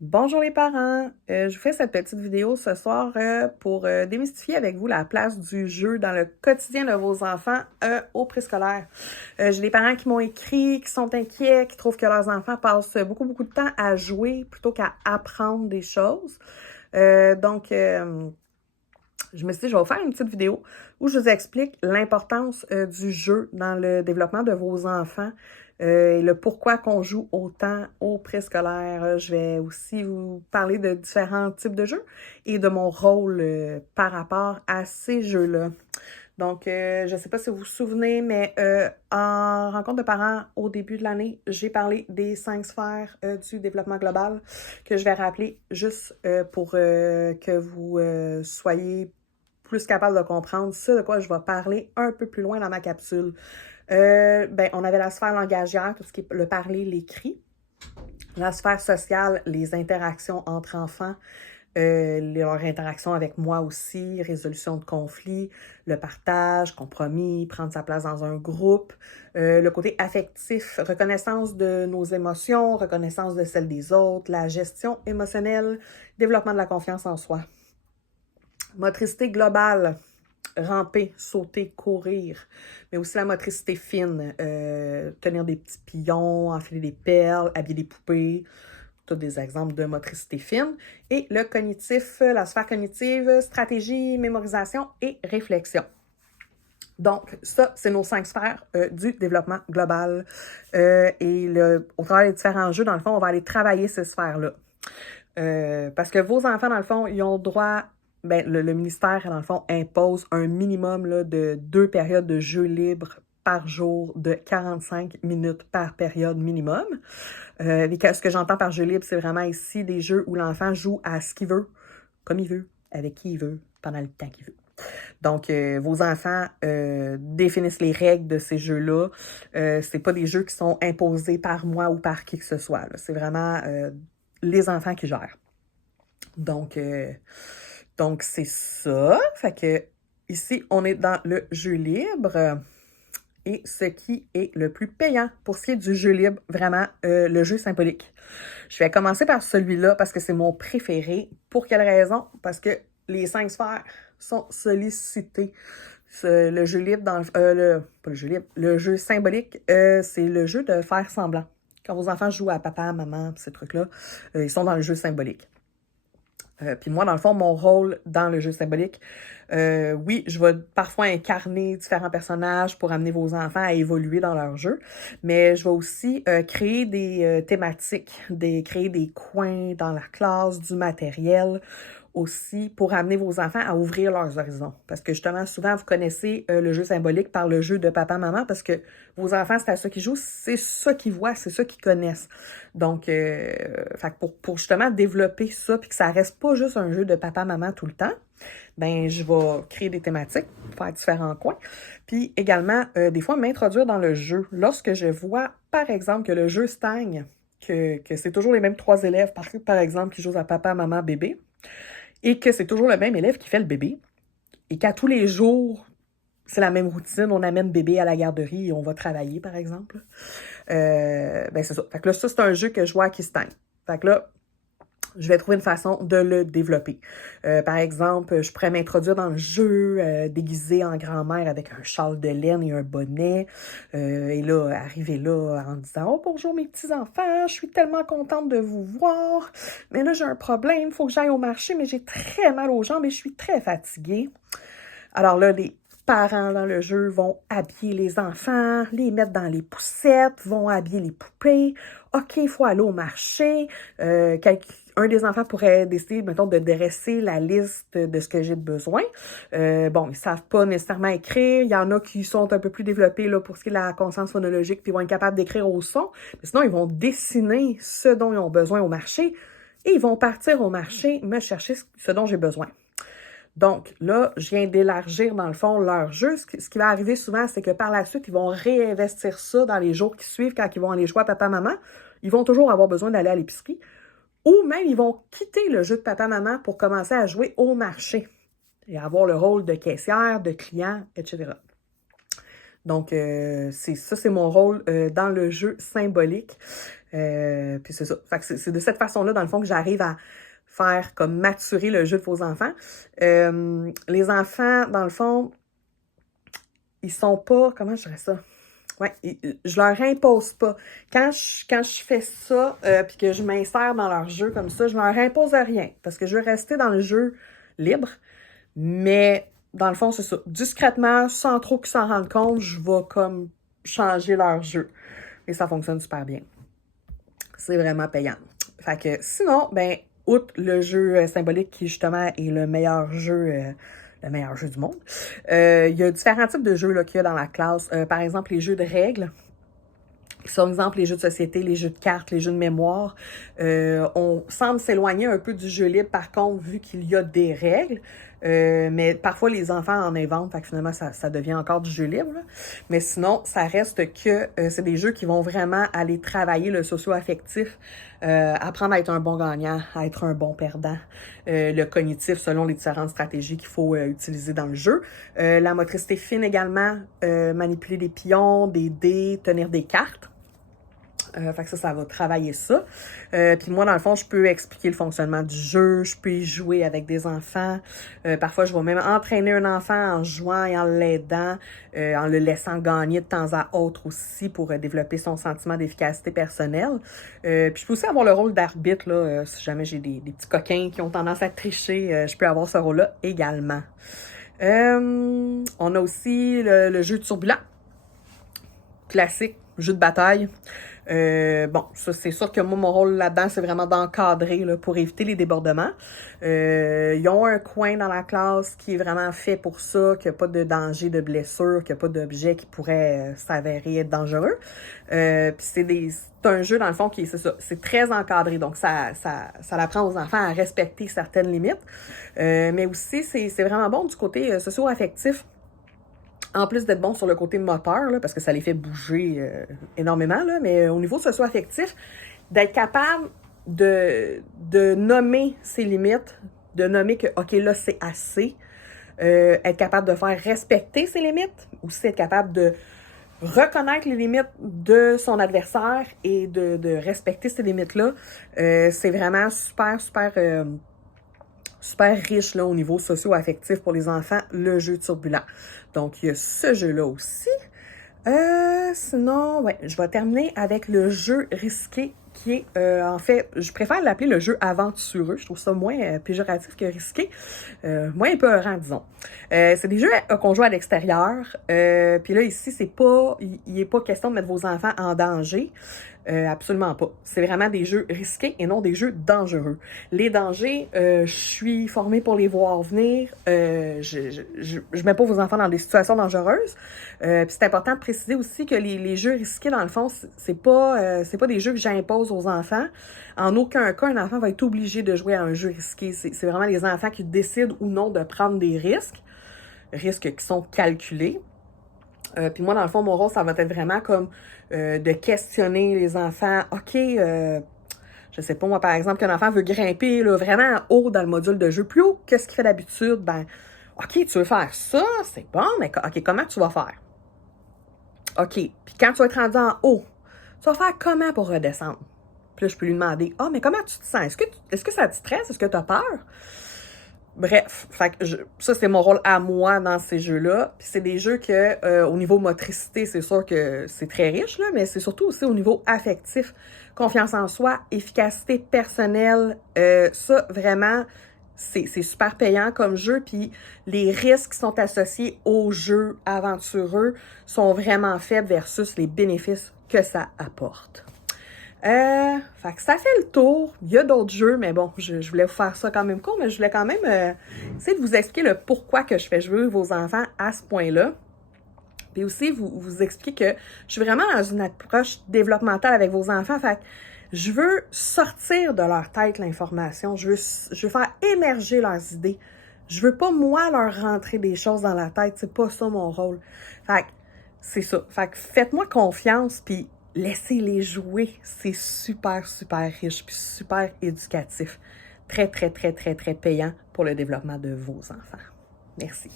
Bonjour les parents, je vous fais cette petite vidéo ce soir pour démystifier avec vous la place du jeu dans le quotidien de vos enfants au préscolaire. J'ai des parents qui m'ont écrit, qui sont inquiets, qui trouvent que leurs enfants passent beaucoup de temps à jouer plutôt qu'à apprendre des choses. Donc, je me suis dit, je vais vous faire une petite vidéo où je vous explique l'importance du jeu dans le développement de vos enfants et le pourquoi qu'on joue autant au préscolaire. Je vais aussi vous parler de différents types de jeux et de mon rôle par rapport à ces jeux-là. Donc, je ne sais pas si vous vous souvenez, mais en rencontre de parents au début de l'année, j'ai parlé des 5 sphères du développement global que je vais rappeler juste pour que vous soyez plus capable de comprendre ce de quoi je vais parler un peu plus loin dans ma capsule. On avait la sphère langagière, tout ce qui est le parler, l'écrit. La sphère sociale, les interactions entre enfants, leur interaction avec moi aussi, résolution de conflits, le partage, compromis, prendre sa place dans un groupe, le côté affectif, reconnaissance de nos émotions, reconnaissance de celles des autres, la gestion émotionnelle, développement de la confiance en soi. Motricité globale, ramper, sauter, courir, mais aussi la motricité fine, tenir des petits pions, enfiler des perles, habiller des poupées, tous des exemples de motricité fine. Et le cognitif, la sphère cognitive, stratégie, mémorisation et réflexion. Donc, ça, c'est nos 5 sphères du développement global. Au travers des différents jeux, dans le fond, on va aller travailler ces sphères-là. Parce que vos enfants, dans le fond, ils ont droit, le ministère, dans le fond, impose un minimum là, de 2 périodes de jeu libre par jour de 45 minutes par période minimum. Ce que j'entends par jeu libre, c'est vraiment ici des jeux où l'enfant joue à ce qu'il veut, comme il veut, avec qui il veut, pendant le temps qu'il veut. Donc, vos enfants définissent les règles de ces jeux-là. C'est pas des jeux qui sont imposés par moi ou par qui que ce soit. C'est vraiment les enfants qui gèrent. Donc, c'est ça. Fait que ici, on est dans le jeu libre. Et ce qui est le plus payant pour ce qui est du jeu libre, vraiment, le jeu symbolique. Je vais commencer par celui-là parce que c'est mon préféré. Pour quelle raison? Parce que les 5 sphères sont sollicitées. Le jeu libre, pas le jeu libre, le jeu symbolique, c'est le jeu de faire semblant. Quand vos enfants jouent à papa, maman, ces trucs-là, ils sont dans le jeu symbolique. Puis moi, dans le fond, mon rôle dans le jeu symbolique, oui, je vais parfois incarner différents personnages pour amener vos enfants à évoluer dans leur jeu, mais je vais aussi créer des thématiques, créer des coins dans la classe, du matériel aussi pour amener vos enfants à ouvrir leurs horizons. Parce que justement, souvent, vous connaissez le jeu symbolique par le jeu de papa-maman parce que vos enfants, c'est à ça qu'ils jouent, c'est ça qu'ils voient, c'est ça qu'ils connaissent. Donc, fait que pour justement développer ça puis que ça reste pas juste un jeu de papa-maman tout le temps, ben je vais créer des thématiques, faire différents coins. Puis également, des fois, m'introduire dans le jeu. Lorsque je vois, par exemple, que le jeu stagne, que c'est toujours les mêmes 3 élèves, par exemple, qui jouent à papa, maman, bébé, et que c'est toujours le même élève qui fait le bébé, et qu'à tous les jours, c'est la même routine, on amène bébé à la garderie et on va travailler, par exemple. C'est ça. Fait que là, ça, c'est un jeu que je vois qui stagne. Fait que là, je vais trouver une façon de le développer. Par exemple, je pourrais m'introduire dans le jeu déguisé en grand-mère avec un châle de laine et un bonnet. Et là, arriver là en disant « Oh, bonjour mes petits-enfants, je suis tellement contente de vous voir. Mais là, j'ai un problème, il faut que j'aille au marché, mais j'ai très mal aux jambes et je suis très fatiguée. » Alors là, les parents dans le jeu vont habiller les enfants, les mettre dans les poussettes, vont habiller les poupées. OK, il faut aller au marché. Un des enfants pourrait décider, mettons, de dresser la liste de ce que j'ai besoin. Ils savent pas nécessairement écrire. Il y en a qui sont un peu plus développés là, pour ce qui est de la conscience phonologique, puis ils vont être capables d'écrire au son. Mais sinon, ils vont dessiner ce dont ils ont besoin au marché et ils vont partir au marché me chercher ce dont j'ai besoin. Donc là, je viens d'élargir, dans le fond, leur jeu. Ce qui va arriver souvent, c'est que par la suite, ils vont réinvestir ça dans les jours qui suivent quand ils vont aller jouer à papa-maman. Ils vont toujours avoir besoin d'aller à l'épicerie. Ou même, ils vont quitter le jeu de papa-maman pour commencer à jouer au marché et avoir le rôle de caissière, de client, etc. Donc, c'est mon rôle dans le jeu symbolique. Puis c'est ça. Fait que c'est de cette façon-là, dans le fond, que j'arrive à faire comme maturer le jeu de vos enfants. Les enfants, dans le fond, ils sont pas... Comment je dirais ça? Ouais, je leur impose pas. Quand je fais ça, puis que je m'insère dans leur jeu comme ça, je leur impose rien. Parce que je veux rester dans le jeu libre. Mais, dans le fond, c'est ça. Discrètement, sans trop qu'ils s'en rendent compte, je vais comme changer leur jeu. Et ça fonctionne super bien. C'est vraiment payant. Fait que sinon, ben, outre le jeu symbolique qui, justement, est le meilleur jeu du monde, il y a différents types de jeux là, qu'il y a dans la classe. Par exemple, les jeux de règles, qui sont, exemple, les jeux de société, les jeux de cartes, les jeux de mémoire. On semble s'éloigner un peu du jeu libre, par contre, vu qu'il y a des règles. Mais parfois, les enfants en inventent, fait que finalement, ça devient encore du jeu libre. Là. Mais sinon, ça reste que c'est des jeux qui vont vraiment aller travailler le socio-affectif, apprendre à être un bon gagnant, à être un bon perdant, le cognitif selon les différentes stratégies qu'il faut utiliser dans le jeu. La motricité fine également, manipuler des pions, des dés, tenir des cartes. Fait que ça va travailler ça. Puis moi, dans le fond, je peux expliquer le fonctionnement du jeu, je peux y jouer avec des enfants. Parfois, je vais même entraîner un enfant en jouant et en l'aidant, en le laissant gagner de temps à autre aussi pour développer son sentiment d'efficacité personnelle. Puis je peux aussi avoir le rôle d'arbitre, là, si jamais j'ai des petits coquins qui ont tendance à tricher, je peux avoir ce rôle-là également. On a aussi le jeu turbulent, classique, jeu de bataille. Bon, ça c'est sûr que moi, mon rôle là-dedans, c'est vraiment d'encadrer là, pour éviter les débordements. Ils ont un coin dans la classe qui est vraiment fait pour ça, qu'il n'y a pas de danger de blessure, qu'il n'y a pas d'objet qui pourrait s'avérer être dangereux. Puis c'est un jeu, dans le fond, qui c'est ça, c'est très encadré. Donc, ça apprend aux enfants à respecter certaines limites. Mais aussi, c'est vraiment bon du côté socio-affectif. En plus d'être bon sur le côté moteur, là, parce que ça les fait bouger énormément, là, mais au niveau socio-affectif, d'être capable de nommer ses limites, de nommer que, OK, là, c'est assez, être capable de faire respecter ses limites, aussi être capable de reconnaître les limites de son adversaire et de respecter ces limites-là, c'est vraiment super, super riche là, au niveau socio-affectif pour les enfants, le jeu turbulent. Donc, il y a ce jeu-là aussi. Sinon, ouais, je vais terminer avec le jeu risqué qui est, en fait, je préfère l'appeler le jeu aventureux. Je trouve ça moins péjoratif que risqué. Moins épeurant, disons. C'est des jeux qu'on joue à l'extérieur. Puis là, ici, il n'est pas question de mettre vos enfants en danger. Absolument pas. C'est vraiment des jeux risqués et non des jeux dangereux. Les dangers, je suis formée pour les voir venir. Je mets pas vos enfants dans des situations dangereuses. Puis c'est important de préciser aussi que les jeux risqués, dans le fond, c'est pas des jeux que j'impose aux enfants. En aucun cas, un enfant va être obligé de jouer à un jeu risqué. C'est vraiment les enfants qui décident ou non de prendre des risques qui sont calculés. Puis moi, dans le fond, mon rôle, ça va être vraiment comme de questionner les enfants. OK, je sais pas, moi, par exemple, qu'un enfant veut grimper là, vraiment haut dans le module de jeu. Plus haut, qu'est-ce qu'il fait d'habitude? Ben, OK, tu veux faire ça, c'est bon, mais OK, comment tu vas faire? OK, puis quand tu vas être rendu en haut, tu vas faire comment pour redescendre? Puis là, je peux lui demander, « Ah, mais comment tu te sens? Est-ce que ça te stresse? Est-ce que tu as peur? » Bref, fait que ça, c'est mon rôle à moi dans ces jeux-là. Puis c'est des jeux que, au niveau motricité, c'est sûr que c'est très riche, là, mais c'est surtout aussi au niveau affectif, confiance en soi, efficacité personnelle. Ça, vraiment, c'est super payant comme jeu. Puis les risques qui sont associés aux jeux aventureux sont vraiment faibles versus les bénéfices que ça apporte. Fait que ça fait le tour. Il y a d'autres jeux, mais bon, je voulais vous faire ça quand même court, mais je voulais quand même essayer de vous expliquer le pourquoi que je fais jouer vos enfants à ce point-là. Puis aussi, vous expliquer que je suis vraiment dans une approche développementale avec vos enfants. Fait que je veux sortir de leur tête l'information. Je veux faire émerger leurs idées. Je veux pas, moi, leur rentrer des choses dans la tête. C'est pas ça mon rôle. Fait que c'est ça. Fait que faites-moi confiance, puis laissez-les jouer. C'est super riche puis super éducatif. Très payant pour le développement de vos enfants. Merci.